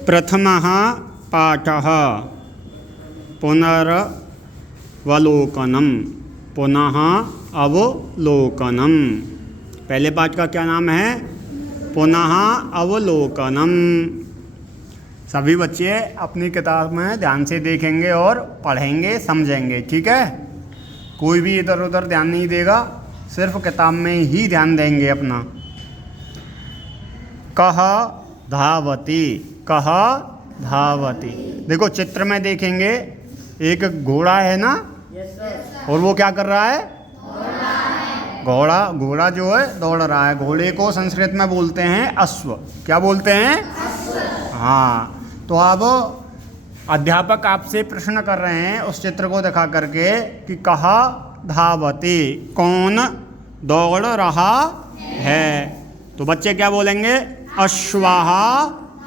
प्रथमः पाठः पुनरवलोकनम, पुनः अवलोकनम। पहले पाठ का क्या नाम है? पुनः अवलोकनम। सभी बच्चे अपनी किताब में ध्यान से देखेंगे और पढ़ेंगे, समझेंगे, ठीक है? कोई भी इधर उधर ध्यान नहीं देगा, सिर्फ किताब में ही ध्यान देंगे अपना। कह धावती, कह धावती। देखो चित्र में देखेंगे, एक घोड़ा है ना, और वो क्या कर रहा है? घोड़ा जो है दौड़ रहा है। घोड़े को संस्कृत में बोलते हैं अश्व। क्या बोलते हैं? हाँ। तो अब अध्यापक आपसे प्रश्न कर रहे हैं उस चित्र को दिखा करके कि कह धावती, कौन दौड़ रहा है? तो बच्चे क्या बोलेंगे? अश्वः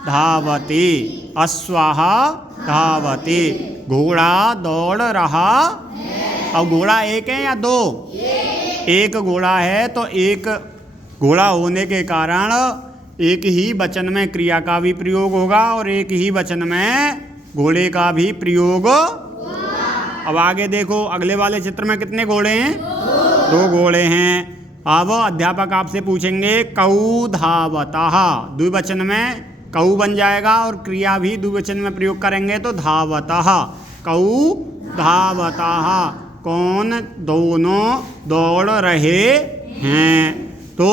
धावती, अश्वः धावती। घोड़ा दौड़ रहा। अब घोड़ा एक है या दो? एक घोड़ा है, तो एक घोड़ा होने के कारण एक ही वचन में क्रिया का भी प्रयोग होगा और एक ही वचन में घोड़े का भी प्रयोग। अब आगे देखो, अगले वाले चित्र में कितने घोड़े हैं? दो घोड़े हैं। अब अध्यापक आपसे पूछेंगे कौ धावतः, द्विवचन में कौ बन जाएगा और क्रिया भी द्विवचन में प्रयोग करेंगे तो धावतः। कौ धावतः, कौन दोनों दौड़ रहे हैं? तो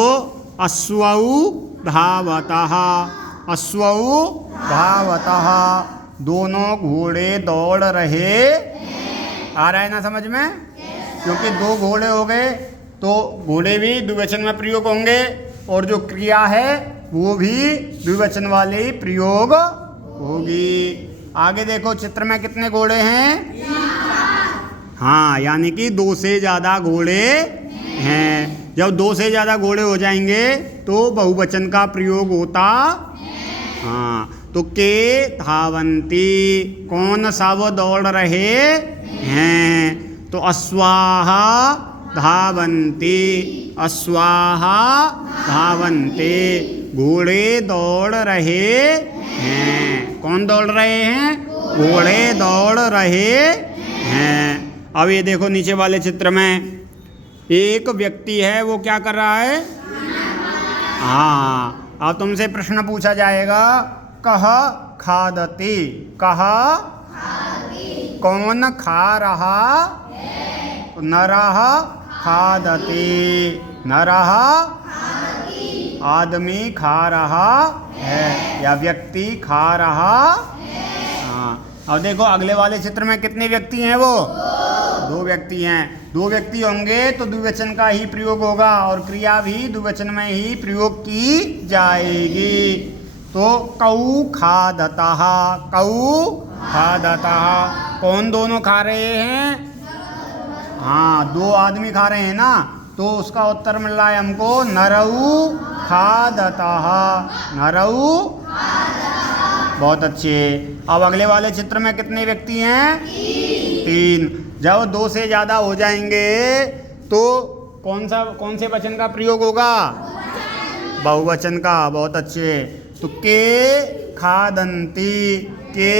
अश्वौ धावतः, अश्वौ धावतः, दोनों घोड़े दौड़ रहे। आ रहा है ना समझ में? क्योंकि दो घोड़े हो गए तो घोड़े भी द्विवचन में प्रयोग होंगे और जो क्रिया है वो भी द्विवचन वाले प्रयोग होगी। आगे देखो चित्र में कितने घोड़े हैं? हाँ, यानी कि दो से ज़्यादा घोड़े हैं। जब दो से ज़्यादा घोड़े हो जाएंगे तो बहुवचन का प्रयोग होता। हाँ, तो के धावंती, कौन सब दौड़ रहे हैं? तो अश्वाः धावन्ति, अश्वाः धावन्ते, घोड़े दौड़ रहे हैं। कौन दौड़ रहे हैं? घोड़े दौड़ रहे हैं। अब ये देखो नीचे वाले चित्र में एक व्यक्ति है, वो क्या कर रहा है? हाँ, अब तुमसे प्रश्न पूछा जाएगा कह खादति, कह कौन खा रहा? नरः खादति, नरः आदमी खा रहा है या व्यक्ति खा रहा। हाँ, अब देखो अगले वाले चित्र में कितने व्यक्ति हैं? वो दो व्यक्ति हैं। दो व्यक्ति होंगे तो द्विवचन का ही प्रयोग होगा और क्रिया भी द्विवचन में ही प्रयोग की जाएगी। तो कौ खादतः, कौ खादतः, कौन दोनों खा रहे हैं? हाँ, दो आदमी खा रहे हैं ना, तो उसका उत्तर मिल रहा है हमको नरौ खादतः, नरौ। बहुत अच्छे। अब अगले वाले चित्र में कितने व्यक्ति हैं? तीन। जब दो से ज़्यादा हो जाएंगे तो कौन से वचन का प्रयोग होगा? बहुवचन का। बहुत अच्छे। तो के खादन्ति, के,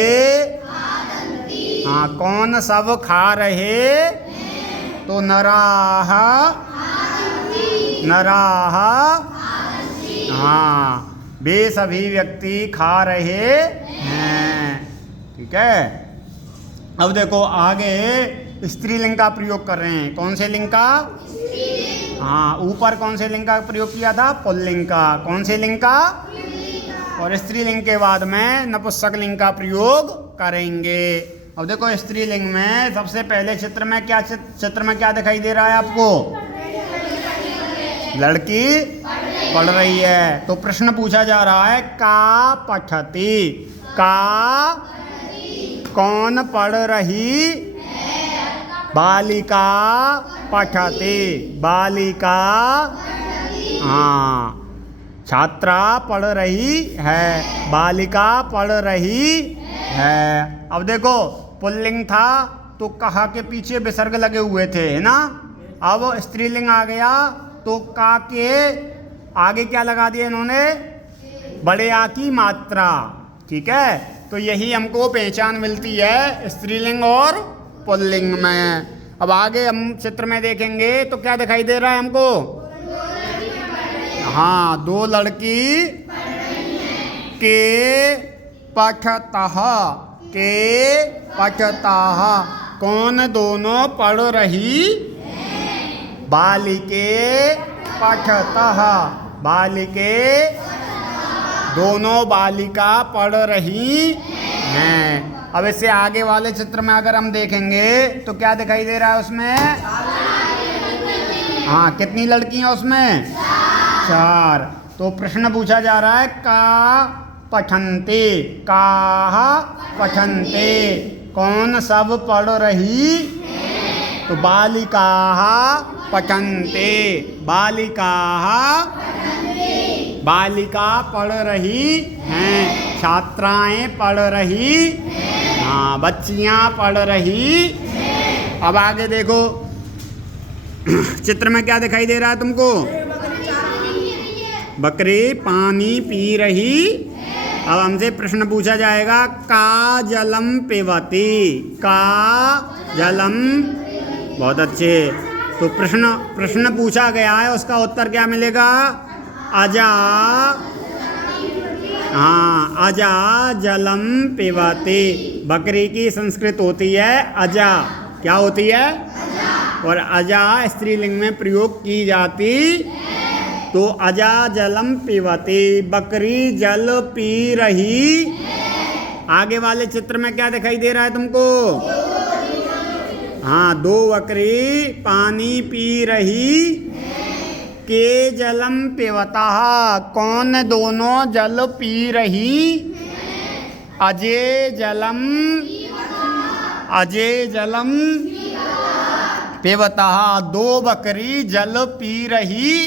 हाँ, कौन सब खा रहे? तो नराः, नराः, हाँ, वे सभी व्यक्ति खा रहे हैं। ठीक है। अब देखो आगे स्त्रीलिंग का प्रयोग कर रहे हैं। कौन से लिंग का? हाँ, ऊपर कौन से लिंग का प्रयोग किया था? पुल्लिंग का। कौन से लिंग का? और स्त्रीलिंग के बाद में नपुंसक लिंग का प्रयोग करेंगे। अब देखो स्त्रीलिंग में सबसे पहले चित्र में क्या दिखाई दे रहा है आपको? लड़की पढ़ रही है। तो प्रश्न पूछा जा रहा है का पठति, का कौन पढ़ रही? बालिका पठति, बालिका, हाँ, छात्रा पढ़ रही है, बालिका पढ़ रही है। अब देखो पुल्लिंग था तो कहा के पीछे विसर्ग लगे हुए थे, है ना? अब स्त्रीलिंग आ गया तो का के आगे क्या लगा दिया इन्होंने? बड़े आ की मात्रा। ठीक है, तो यही हमको पहचान मिलती है स्त्रीलिंग और पुल्लिंग में। अब आगे हम चित्र में देखेंगे तो क्या दिखाई दे रहा है हमको? हाँ, दो लड़की के पठतः, के पठतः, कौन दोनों पढ़ रही? बालिके पठतः, बालिके, दोनों बालिका पढ़ रही हैं। अब इससे आगे वाले चित्र में अगर हम देखेंगे तो क्या दिखाई दे रहा है उसमें? हाँ, कितनी लड़कियां उसमें? 4। तो प्रश्न पूछा जा रहा है का पठन्ते, काह पठन्ते, कौन सब पढ़ रही? तो बालिकाः पठन्ते, बालिकाः, बालिका पढ़ रही हैं, छात्राएं पढ़ रही, हाँ बच्चियां पढ़ रही। अब आगे देखो चित्र में क्या दिखाई दे रहा है तुमको? बकरी पानी पी रही। अब हमसे प्रश्न पूछा जाएगा का जलम पिबती, का जलम, बहुत अच्छे। तो प्रश्न पूछा गया है, उसका उत्तर क्या मिलेगा? अजा, हाँ अजा जलम पिबती। बकरी की संस्कृत होती है अजा, क्या होती है? और अजा स्त्रीलिंग में प्रयोग की जाती, तो अजा जलम पिबती, बकरी जल पी रही। आगे वाले चित्र में क्या दिखाई दे रहा है तुमको? हाँ, दो बकरी पानी पी रही। के जलम पिबतः, कौन दोनों जल पी रही? अजे जलम, अजे जलम पिबतः, दो बकरी जल पी रही,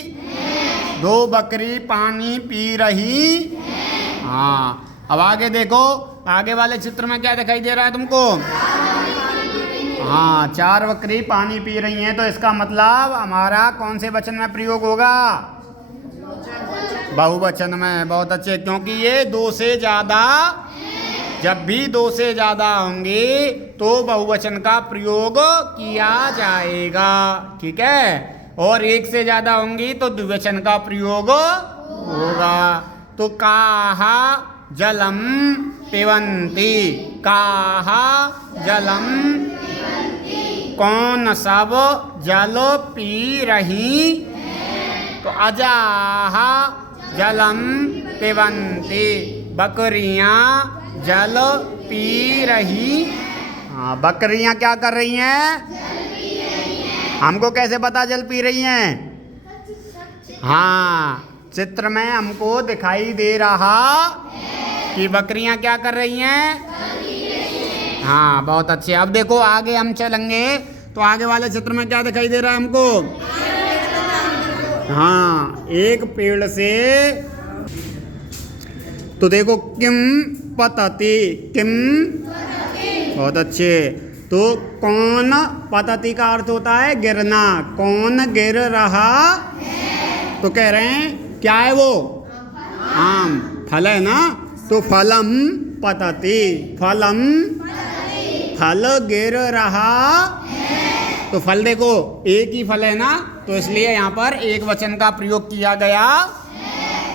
दो बकरी पानी पी रही। हाँ, अब आगे देखो, आगे वाले चित्र में क्या दिखाई दे रहा है तुमको? हाँ, 4 बकरी पानी पी रही हैं, तो इसका मतलब हमारा कौन से वचन में प्रयोग होगा? बहुवचन में। बहुत अच्छे, क्योंकि ये 2 से ज़्यादा, जब भी 2 से ज़्यादा होंगे तो बहुवचन का प्रयोग किया जाएगा, ठीक है। और 1 से ज़्यादा होंगी तो द्विवचन का प्रयोग होगा। तो काह जलम पिबन्ति, काह जलम, कौन सब जल पी रही? तो अजाः जलम पिबन्ति, बकरियां जल पी रही। हाँ, बकरियां क्या कर रही हैं? हमको कैसे पता जल पी रही हैं? हाँ, चित्र में हमको दिखाई दे रहा कि बकरियां क्या कर रही हैं? हाँ, बहुत अच्छे। अब देखो आगे हम चलेंगे तो आगे वाले चित्र में क्या दिखाई दे रहा है हमको? हाँ, एक पेड़ से, तो देखो किम पतति, किम, बहुत अच्छे। तो कौन पतति का अर्थ होता है गिरना, कौन गिर रहा? तो कह रहे हैं क्या है वो? आम, फल है ना। तो फलम पतति, फलम, फल गिर रहा। तो फल देखो एक ही फल है ना, तो इसलिए यहाँ पर एक वचन का प्रयोग किया गया।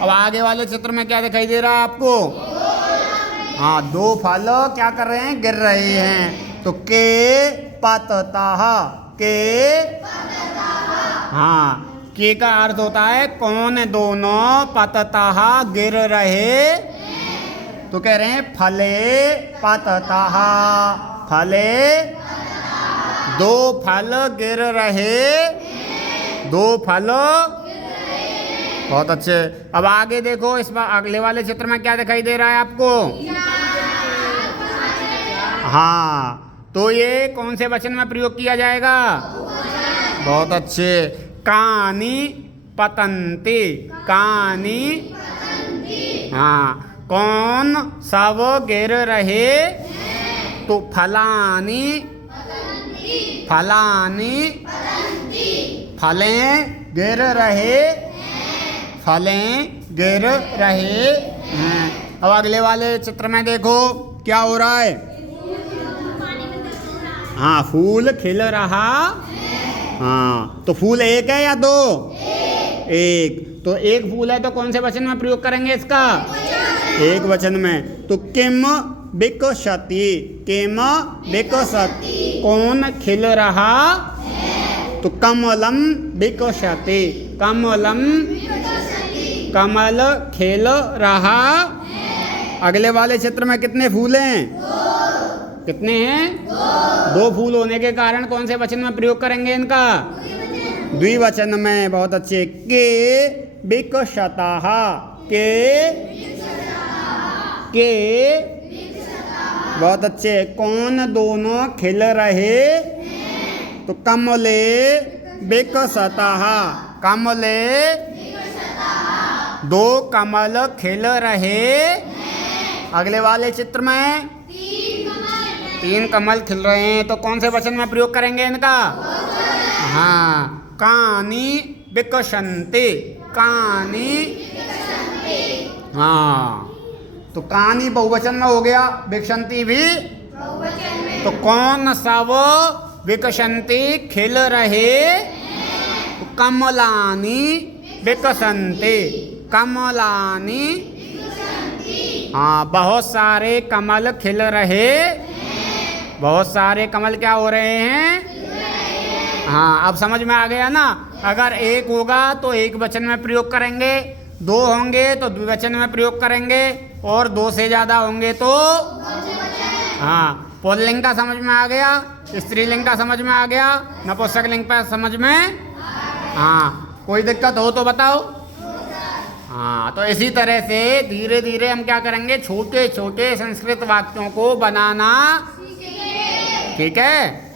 अब आगे वाले चित्र में क्या दिखाई दे रहा है आपको? हाँ, 2 फल क्या कर रहे हैं? गिर रहे हैं। तो के पततः, के, हाँ, के का अर्थ होता है कौन दोनों, पततः गिर रहे। तो कह रहे हैं फले पततः, फले, 2 फल गिर रहे, 2 फल, बहुत अच्छे। अब आगे देखो, इस बार अगले वाले चित्र में क्या दिखाई दे रहा है आपको? हाँ, तो ये कौन से वचन में प्रयोग किया जाएगा? बहुत अच्छे। कानी पतन्ति, कानी, हाँ, कौन सब गिर रहे? तो फलानी, फलानी, फलें गिर रहे, फलें गिर रहे हैं। अब अगले वाले चित्र में देखो क्या हो रहा है। हाँ, फूल खिल रहा। हाँ, तो फूल एक है या दो? एक। तो एक फूल है तो कौन से वचन में प्रयोग करेंगे इसका? एक वचन में। तो किम विकसति, किम विकसति, कौन खिल रहा? तो कमलम विकसति, कमलम, कमल खिल रहा। अगले वाले चित्र में कितने फूल हैं? कितने हैं? दो फूल होने के कारण कौन से वचन में प्रयोग करेंगे इनका? द्विवचन में। बहुत अच्छे। के विकसतः, के बहुत अच्छे। कौन दोनों खिल रहे? तो कमले विकसतः, कमले, दो कमल खिल रहे। अगले वाले चित्र में तीन कमल खिल रहे हैं तो कौन से वचन में प्रयोग करेंगे इनका? हाँ, कानी विकसन्ति, कानी। हाँ, तो कानी बहुवचन में हो गया, विकसन्ति भी। तो कौन सा वो विकसन्ति खिल रहे? तो कमलानी विकसन्ति, कमलानी। हाँ, बहुत सारे कमल खिल रहे। बहुत सारे कमल क्या हो रहे हैं? हाँ, अब समझ में आ गया ना। अगर एक होगा तो एक वचन में प्रयोग करेंगे, दो होंगे तो द्विवचन में प्रयोग करेंगे, और दो से ज़्यादा होंगे तो हाँ, पुल्लिंग का समझ में आ गया, स्त्रीलिंग का समझ में आ गया, नपुंसकलिंग का समझ में। हाँ, कोई दिक्कत हो तो बताओ। हाँ, तो इसी तरह से धीरे धीरे हम क्या करेंगे, छोटे छोटे संस्कृत वाक्यों को बनाना। ठीक है।